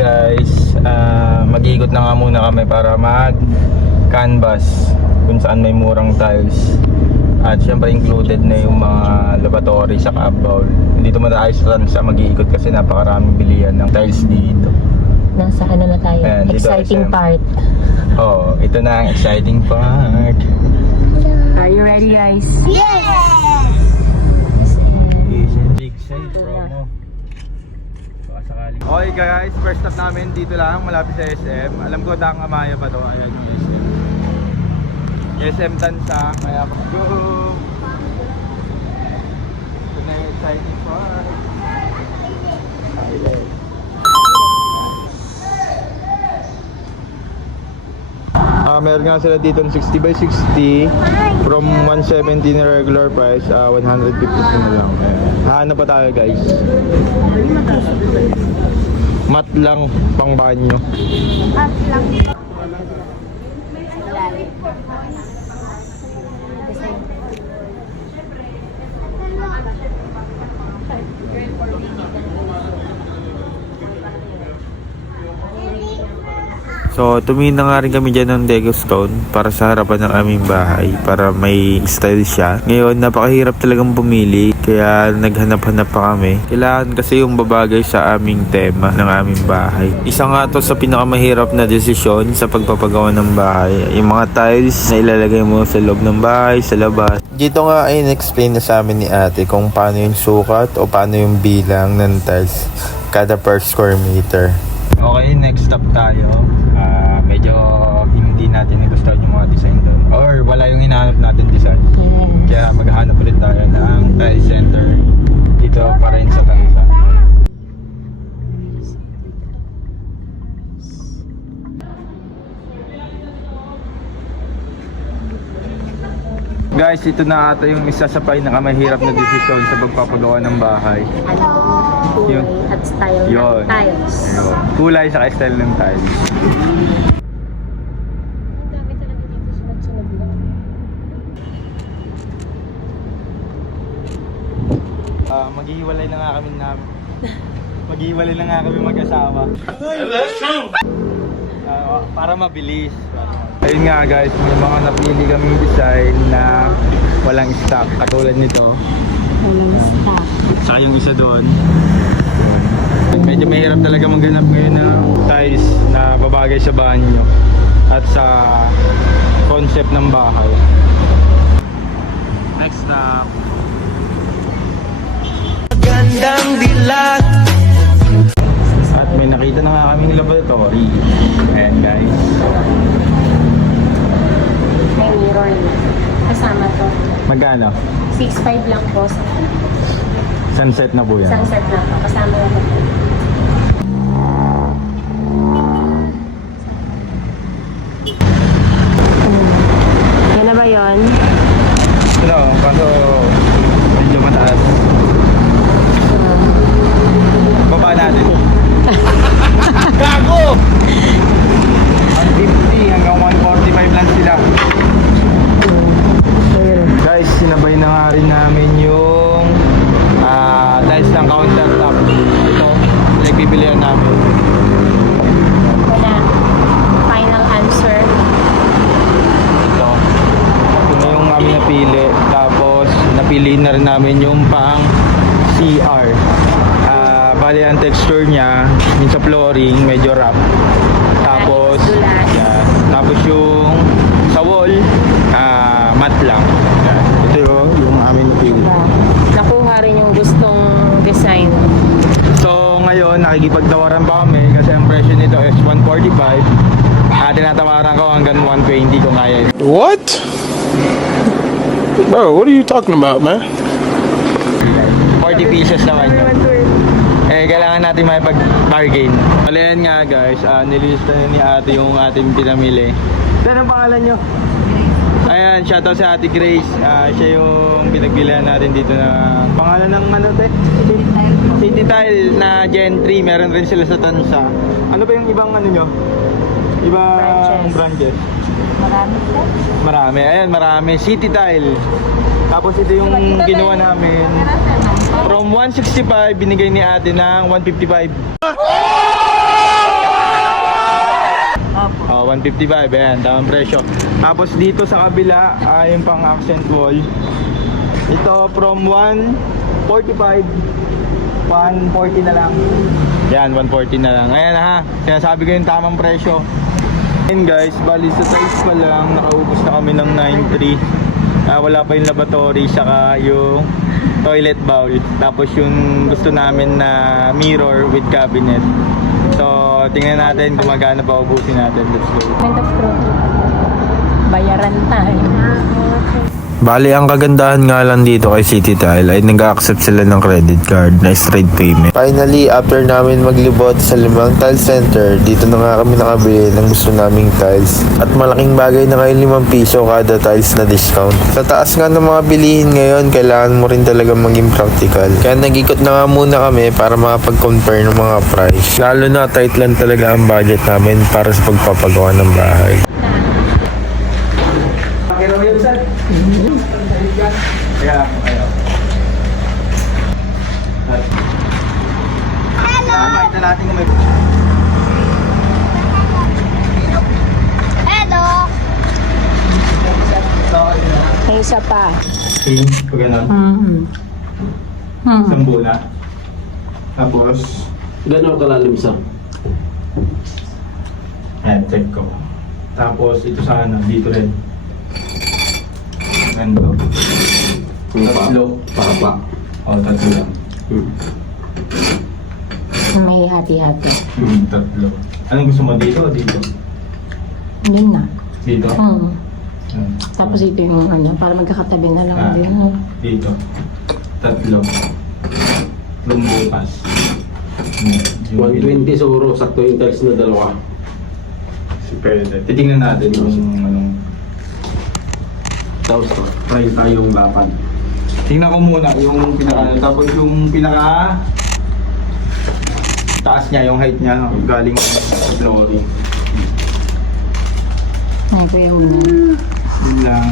guys, mag-iikot na nga muna kami para mag-canvas kung saan may murang tiles. At syempre included na yung mga lavatory sa bowl. Hindi ito mataayos lang sa mag-iikot kasi napakaraming bilihan ng tiles dito. Nasa ano na tayo? Ayan, dito, exciting SM. part. Oh, ito na ang exciting part. Are you ready, guys? Big sale promo. Okay guys, first stop namin dito lang, malapit sa SM. Alam ko Daang Amaya pa to, ayan yung SM. SM Tansa, kaya go! Ito na yung exciting part. Meron nga sila dito ng 60 by 60 from 170 na regular price, 150 na lang. Hanap pa tayo guys. Mat lang pang banyo. Mat lang. So, tumingin na nga rin kami dyan ng Lego Stone para sa harapan ng aming bahay para may style siya. Ngayon, napakahirap talagang pumili kaya naghanap-hanap pa kami. Kailangan kasi yung babagay sa aming tema ng aming bahay. Isa nga to sa pinakamahirap na desisyon sa pagpapagawa ng bahay. Yung mga tiles na ilalagay mo sa loob ng bahay, sa labas. Dito nga ay in-explain na sa amin ni ate kung paano yung sukat o paano yung bilang ng tiles kada per square meter. Okay, next stop tayo. Medyo hindi natin nagustuhan yung mga design doon. Or wala yung hinahanap natin design. Yes. Kaya maghahanap ulit tayo ng tile center dito pa rin sa Tansa. Guys, ito na ata yung isa sa pinakamahirap na desisyon sa pagpapagawa ng bahay. Ano? Yun. Kulay at style Yun. ng tiles. Ayun. Kulay sa style ng tiles. Maghihiwalay na nga kami maghihiwalay na nga kami mag-asawa. Para mabilis. Ayun nga guys, may mga napili kaming design na walang stock. Katulad nito. Walang stock. Saka yung isa doon. Medyo mahirap talaga maghanap ngayon ng tiles na babagay sa banyo at sa concept ng bahay. Next stop. Gandang dilat. At may nakita na nga kaming laboratory. Ayan guys. May mirror na. Kasama to. Magkano? 6.5 lang po. Sunset na po yan. Sunset lang po. Kasama lang po. Yan na ba yun? Ito, kaso medyo mataas. Baba natin. Gago! 150 hanggang 145 lang sila. Guys, sinabay na nga rin namin yung tiles ng countertop. Ito, nagpipilihan namin. Ito na. Final answer. Ito na yung aming napili. Tapos, napili na rin namin yung pang CR. Bali ang texture niya, yung sa flooring, medyo rough. Tapos, yeah, tapos yung sa wall, matte lang. Yeah. Ito yung aming napili. Nakuha rin yung gustong design. So ngayon nakikipagtawaran pa kami kasi ang presyo nito is 145. Tinatawaran ko hanggang 120 kung kaya. What? Bro, what are you talking about, man? 40 pieces naman yun. Kailangan natin makipag-bargain. Malayan nga guys, nililista na ni ate yung ating pinamili. Ano pangalan nyo? Ayan, shoutout sa ate Grace. Siya yung pinagbilihan natin dito na pangalan ng ano te? City Tile na Gen 3. Meron rin sila sa Tansa. Ano ba yung ibang ano nyo? Ibang branches? Marami po. Marami. Ayan, marami. City Tile. Tapos ito yung ginawa namin. From 165, binigay ni ate ng 155. 155, ayan, tamang presyo. Tapos dito sa kabila, yung pang accent wall. Ito from 145, 140 na lang. Yan, 140 na lang. Ayan na ha, sinasabi ko yung tamang presyo. Ayan guys, bali sa tiles pa lang, nakaubos na kami ng 9.3. Wala pa yung lavatory, saka yung toilet bowl. Tapos yung gusto namin na mirror with cabinet. So, tingnan natin kung magkano pa ubusin natin. Let's go. End of road. Bayaran tayo. Bali, ang kagandahan nga lang dito kay City Tile ay nag-accept sila ng credit card na straight payment. Finally, after namin maglibot sa 5 tile center, dito na nga kami nakabili ng gusto naming tiles. At malaking bagay na ngayon 5 piso kada tiles na discount. Sa taas nga ng mga bilihin ngayon, kailangan mo rin talaga maging practical. Kaya nag-ikot na nga muna kami para makapag-compare ng mga price. Lalo na tight lang talaga ang budget namin para sa pagpapagawa ng bahay. Kaya, ayaw. Hello! Makita natin kung may... Hello! May isa pa. Okay, pag ganun. Isang buna. Tapos, Gano'n kalalim sa? ayan, check ko. Tapos, ito sana, dito rin. Ganito. Tatlo. Papa. O, tatlo lang. May hati-hati. Tatlo. Anong gusto mo, dito o dito? Yun na. Dito? Yan. Tapos ito yung ano, para magkakatabi na lang din. Dito. Tatlo. Lumbukas. 120 siguro, sakto yung tiles na dalawa. Si Pwede. Titingnan natin yung anong... Tapos try tayong lapad. Tingnan ko muna yung pinaka tapos yung pinaka taas niya, yung height niya galing sa flooring. Ay, kuya, Yun lang.